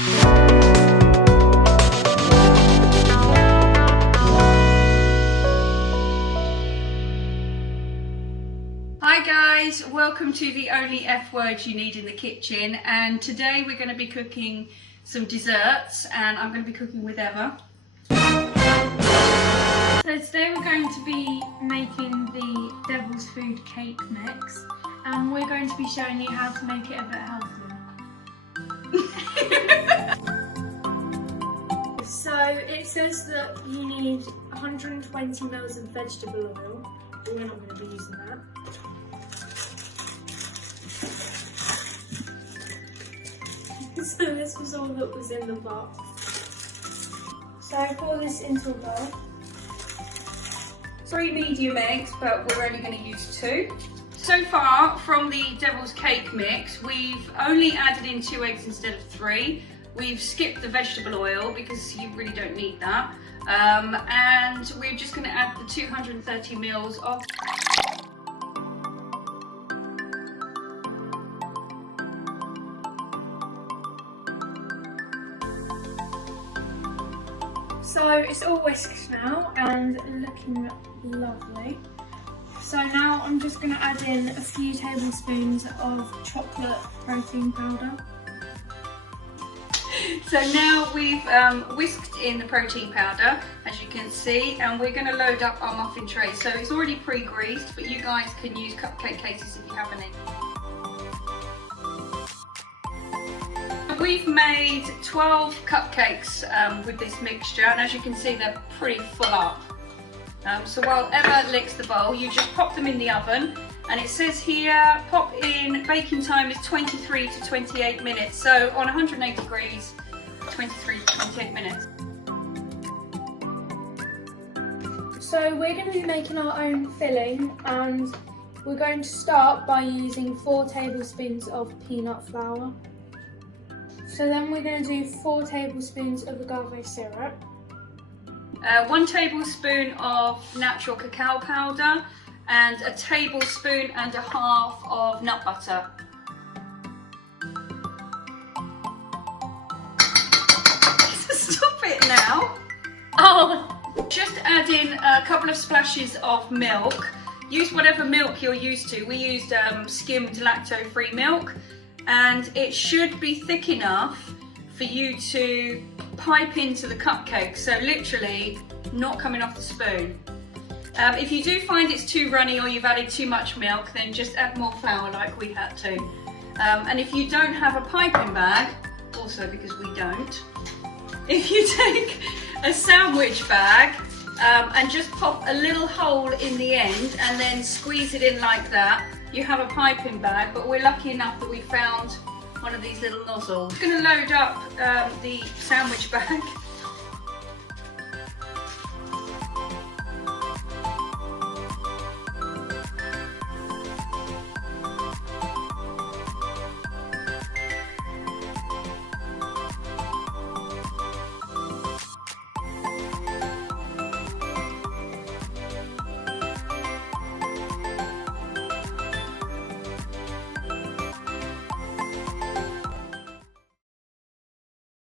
Hi guys, welcome to the only F word you need in the kitchen, and today we're going to be cooking some desserts, and I'm going to be cooking with Eva. So today we're going to be making the Devil's Food cake mix, and we're going to be showing you how to make it a bit healthier. So it says that you need 120 ml of vegetable oil, but we're not going to be using that. So this was all that was in the box. So I pour this into a bowl. 3 medium eggs, but we're only going to use 2. So far from the Devil's Cake mix, we've only added in 2 eggs instead of 3. We've skipped the vegetable oil because you really don't need that. And we're just going to add the 230 ml of So it's all whisked now and looking lovely. So now I'm just going to add in a few tablespoons of chocolate protein powder. So now we've whisked in the protein powder, as you can see, and we're going to load up our muffin tray. So it's already pre-greased, but you guys can use cupcake cases if you have any. We've made 12 cupcakes with this mixture, and as you can see, they're pretty full up. So while Eva licks the bowl, you just pop them in the oven, and it says here pop in baking time is 23 to 28 minutes. So on 180 degrees, 23 to 28 minutes. So we're going to be making our own filling, and we're going to start by using 4 tablespoons of peanut flour. So then we're going to do 4 tablespoons of agave syrup. 1 tablespoon of natural cacao powder and a tablespoon and a half of nut butter. Stop it now. Oh! Just add in a couple of splashes of milk. Use whatever milk you're used to. We used skimmed lacto-free milk, and it should be thick enough for you to pipe into the cupcake, so literally not coming off the spoon. If you do find it's too runny or you've added too much milk, then just add more flour like we had to. And if you don't have a piping bag, also because we don't, if you take a sandwich bag and just pop a little hole in the end and then squeeze it in like that, you have a piping bag. But we're lucky enough that we found one of these little nozzles. I'm going to load up the sandwich bag